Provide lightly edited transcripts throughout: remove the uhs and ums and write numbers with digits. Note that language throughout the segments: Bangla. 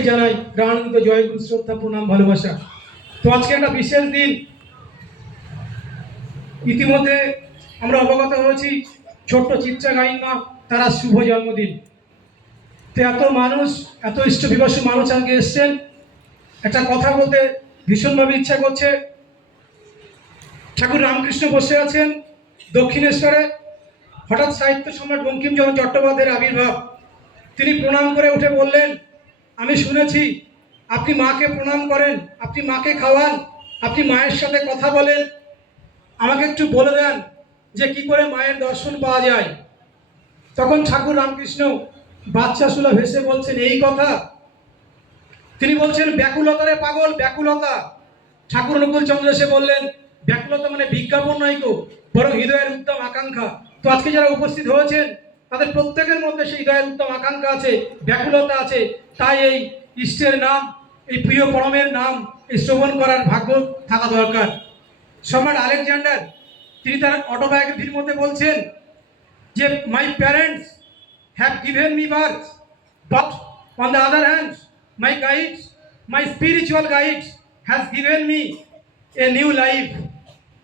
প্রত্যেককে জানাই প্রাণান্বিত জয়গুরু, শ্রদ্ধা, প্রণাম, ভালোবাসা। তো আজকে একটা বিশেষ দিন। ইতিমধ্যে আমরা অবগত হয়েছি ছোট্ট চিত্রা গাইমা তারা শুভ জন্মদিন। তো এত মানুষ, এত ইষ্টবিবাসী মানুষ আজকে এসছেন। একটা কথা বলতে ভীষণভাবে ইচ্ছা করছে। ঠাকুর রামকৃষ্ণ বসে আছেন দক্ষিণেশ্বরে। হঠাৎ সাহিত্য সম্রাট বঙ্কিমচন্দ্র চট্টোপাধ্যায়ের আবির্ভাব। তিনি প্রণাম করে উঠে বললেন, আমি শুনেছি আপনি মাকে প্রণাম করেন, আপনি মাকে খাওয়ান, আপনি মায়ের সাথে কথা বলেন, আমাকে একটু বলে দেন যে কি করে মায়ের দর্শন পাওয়া যায়। তখন ঠাকুর রামকৃষ্ণ বাচ্চা সুলভ হেসে বলছেন, এই কথা? তিনি বলছেন, ব্যাকুলতারে পাগল, ব্যাকুলতা। ঠাকুর অনুকূল চন্দ্র এসে বললেন, ব্যাকুলতা মানে বিজ্ঞাপন নয় গো, বরং হৃদয়ের উত্তম আকাঙ্ক্ষা। তো আজকে যারা উপস্থিত হয়েছেন তাদের প্রত্যেকের মধ্যে সেই হৃদয়ের উত্তম আকাঙ্ক্ষা আছে, ব্যাকুলতা আছে। তাই এই ইষ্টের নাম, এই প্রিয় পরমের নাম এই শ্রবণ করার ভাগ্য থাকা দরকার। সম্রাট আলেকজান্ডার তিনি তার অটোবায়োগ্রাফির মধ্যে বলছেন যে my parents have given me birth, but on the other hand my guides, my spiritual guides has given me a new life.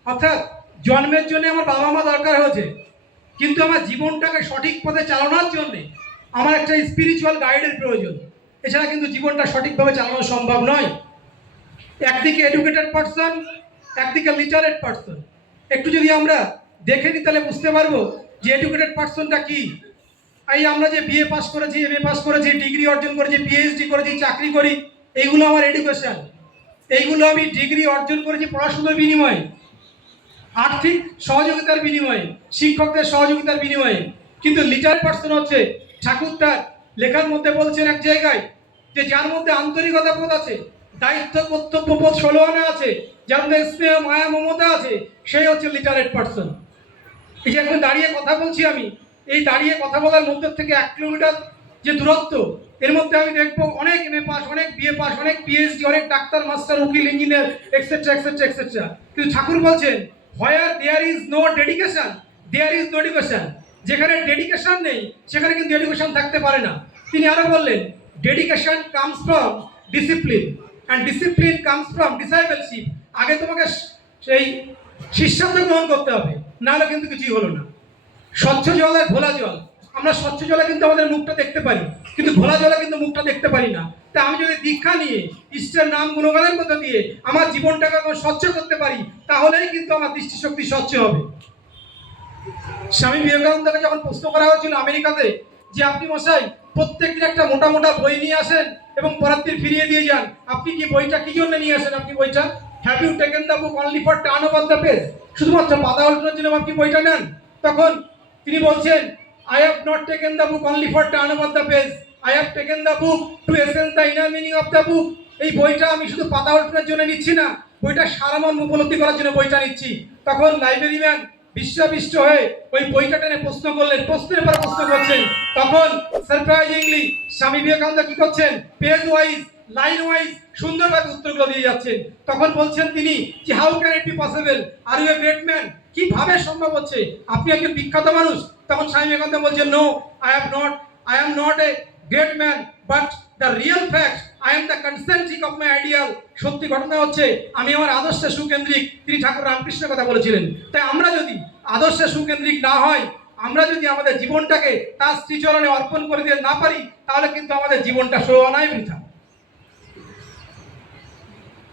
অর্থাৎ জন্মের জন্য আমার বাবা মা দরকার হয়েছে, কিন্তু আমার জীবনটাকে সঠিক পথে চালানোর জন্যে আমার একটা স্পিরিচুয়াল গাইডের প্রয়োজন। এছাড়া কিন্তু জীবনটা সঠিকভাবে চালানো সম্ভব নয়। একদিকে এডুকেটেড পার্সন, একদিকে লিটারেট পার্সন। একটু যদি আমরা দেখে নিই তাহলে বুঝতে পারবো যে এডুকেটেড পার্সনটা কি। এই আমরা যে বিএ পাস করেছি, এমএ পাস করেছি, ডিগ্রি অর্জন করেছি, পিএইচডি করেছি, চাকরি করি, এইগুলো আমার এডুকেশন। এইগুলো আমি ডিগ্রি অর্জন করেছি পড়াশোনার বিনিময়ে, আর্থিক সহযোগিতার বিনিময়ে, শিক্ষকদের সহযোগিতার বিনিময়ে। কিন্তু লিটারেট পার্সন হচ্ছে, ঠাকুর তার লেখার মধ্যে বলছেন এক জায়গায় যে যার মধ্যে আন্তরিকতা বোধ আছে, দায়িত্ব কর্তব্য বোধ 16 আনা আছে, যার মধ্যে স্নেহ মায়া মমতা আছে, সেই হচ্ছে লিটারেট পার্সন। এই যে এখন দাঁড়িয়ে কথা বলছি আমি, এই দাঁড়িয়ে কথা বলার মধ্যে থেকে 1 কিলোমিটার যে দূরত্ব, এর মধ্যে আমি দেখবো অনেক এমএ পাস, অনেক বিএ পাস, অনেক পিএইচডি, অনেক ডাক্তার, মাস্টার, উকিল, ইঞ্জিনিয়ার, এক্সেট্রা এক্সেট্রা এক্সেট্রা। কিন্তু ঠাকুর বলছেন, where there is no dedication there is no education. যেখানে ডেডিকেশন নেই সেখানে কিন্তু এডুকেশন থাকতে পারে না। তিনি আরো বললেন, dedication comes from discipline and discipline comes from discipleship. আগে তোমাকে সেই শিষ্যত্ব গ্রহণ করতে হবে, নাহলে কিন্তু কিছুই হলো না। স্বচ্ছ জল আর ঘোলা জল, আমরা স্বচ্ছ জলে কিন্তু আমাদের মুখটা দেখতে পারি, কিন্তু ঘোলা জলে কিন্তু মুখটা দেখতে পারি না। তা আমি যদি দীক্ষা নিয়ে ইষ্টের নাম গুণগানের মধ্যে দিয়ে আমার জীবনটাকে স্বচ্ছ করতে পারি, তাহলেই কিন্তু আমার দৃষ্টিশক্তি স্বচ্ছ হবে। স্বামী বিবেকানন্দকে যখন প্রশ্ন করা হয়েছিল আমেরিকাতে যে আপনি মশাই প্রত্যেকদিন একটা মোটা মোটা বই নিয়ে আসেন এবং পরের দিন ফিরিয়ে দিয়ে যান, আপনি কি বইটা কি জন্য নিয়ে আসেন? আপনি বইটা have you taken the book only for turn over the page, শুধুমাত্র পাতা উল্টানোর জন্য আপনি বইটা নেন? তখন তিনি বলছেন, I have not taken the book only for turn over the page. I have taken the book to essence the inner meaning of the book. এই বইটা আমি শুধু পাতা উল্টানোর জন্য নিচ্ছি না, বইটা সারমর্ম উপলব্ধি করার জন্য বইটা নিচ্ছি। তখন লাইব্রেরিম্যান বিশ্ববিষ্ট হয়ে ওই বইটা টেনে প্রশ্ন করলেন, প্রশ্নের পর প্রশ্ন করছেন। তখন সারপ্রাইজিংলি স্বামী বিবেকানন্দ কি করছেন, পেজ ওয়াইজ, লাইন ওয়াইজ সুন্দরভাবে উত্তরগুলো দিয়ে যাচ্ছেন। তখন বলছেন তিনি যে how can it be possible, are you a great man? কিভাবে সম্ভব হচ্ছে, আপনি একজন বিখ্যাত মানুষ? তখন স্বামী বিবেকানন্দ বলছেন, no, I am not a great man, but the real fact I am the concentric of my ideal. সত্যি ঘটনা হচ্ছে আমি আমার আদর্শে সুকেন্দ্রিক। তিনি ঠাকুর রামকৃষ্ণের কথা বলেছিলেন। তাই আমরা যদি আদর্শে সুকেন্দ্রিক না হয়, আমরা যদি আমাদের জীবনটাকে তার শ্রীচরণে অর্পণ করে দিতে না পারি, তাহলে কিন্তু আমাদের জীবনটা সর্বনাই বৃথা।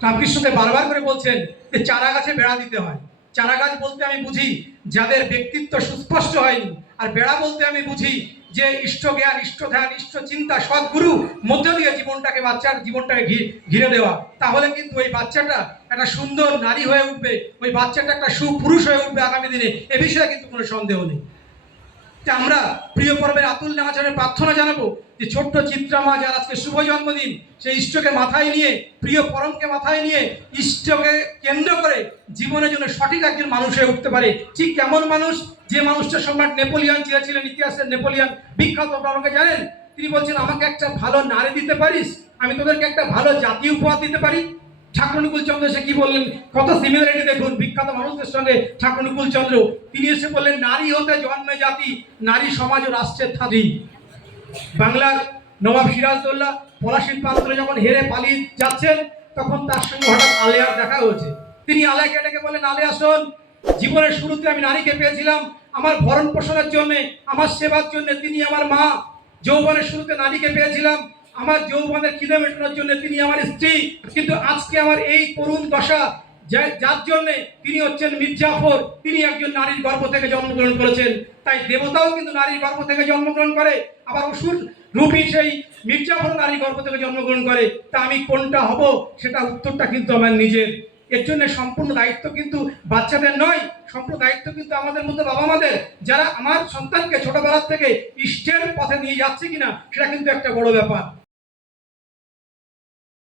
রামকৃষ্ণকে বারবার করে বলছেন যে চারা গাছে বেড়া দিতে হয়। চারা গাছ বলতে আমি বুঝি যাদের ব্যক্তিত্ব সুস্পষ্ট হয়নি, আর বেড়া বলতে আমি বুঝি যে ইষ্ট জ্ঞান, ইষ্ট ধ্যান, ইষ্ট চিন্তা, সদ্গুরু মধ্য দিয়ে জীবনটাকে, বাচ্চার জীবনটাকে ঘিরে দেওয়া। তাহলে কিন্তু ওই বাচ্চাটা একটা সুন্দর নারী হয়ে উঠবে, ওই বাচ্চাটা একটা সুপুরুষ হয়ে উঠবে আগামী দিনে, এ বিষয়ে কিন্তু কোনো সন্দেহ নেই। আমরা প্রিয় পর্বের আতুল নামাচরণের প্রার্থনা জানাবো যে ছোট্ট চিত্রা মা যার আজকে শুভ জন্মদিন, সেই ইষ্টকে মাথায় নিয়ে, প্রিয় পরমকে মাথায় নিয়ে, ইষ্টকে কেন্দ্র করে জীবনের জন্য সঠিক একজন মানুষ হয়ে উঠতে পারে। ঠিক কেমন মানুষ? যে মানুষটা সম্রাট নেপোলিয়ন চেয়েছিলেন, ইতিহাসের নেপোলিয়ন, বিখ্যাত, আপনাকে জানেন। তিনি বলছেন, আমাকে একটা ভালো নারী দিতে পারিস, আমি তোদেরকে একটা ভালো জাতি উপহার দিতে পারি। ঠাকুর অনুকূল চন্দ্র এসে কি বললেন, কত সিমিলারিটি দেখুন বিখ্যাত মানুষদের সঙ্গে ঠাকুর অনুকূল চন্দ্র। তিনি এসে বললেন, নারী হতে জন্মে জাতি, নারী সমাজ ও রাষ্ট্রের থাদি। বাংলার নবাব সিরাজদৌল্লা পলাশীর পাত্র যখন হেরে পালিয়ে যাচ্ছেন, তখন তার সঙ্গে হঠাৎ আলেয়ার দেখা হয়েছে। তিনি আলেয়াকে ডেকে বলেন, আলেয়া শোন, জীবনের শুরুতে আমি নারীকে পেয়েছিলাম আমার ভরণ পোষণের জন্য, আমার সেবার জন্য, তিনি আমার মা। যৌবনের শুরুতে নারীকে পেয়েছিলাম আমার যৌবনের খিদে মেটানোর জন্য, তিনি আমার স্ত্রী। কিন্তু আজকে আমার এই করুণ দশা, যার জন্য তিনি হচ্ছেন মির্জাফর, তিনি একজন নারীর গর্ভ থেকে জন্মগ্রহণ করেছেন। তাই দেবতাও কিন্তু নারীর গর্ভ থেকে জন্মগ্রহণ করে, আবার অসুর রূপী সেই মির্জাফর নারীর গর্ভ থেকে জন্মগ্রহণ করে। তা আমি কোনটা হব, সেটা উত্তরটা কিন্তু আমার নিজের। এর জন্য সম্পূর্ণ দায়িত্ব কিন্তু বাচ্চাদের নয়, সম্পূর্ণ দায়িত্ব কিন্তু আমাদের মতো বাবা মাদের, যারা আমার সন্তানকে ছোটবেলার থেকে ইষ্টের পথে নিয়ে যাচ্ছে কিনা, সেটা কিন্তু একটা বড় ব্যাপার।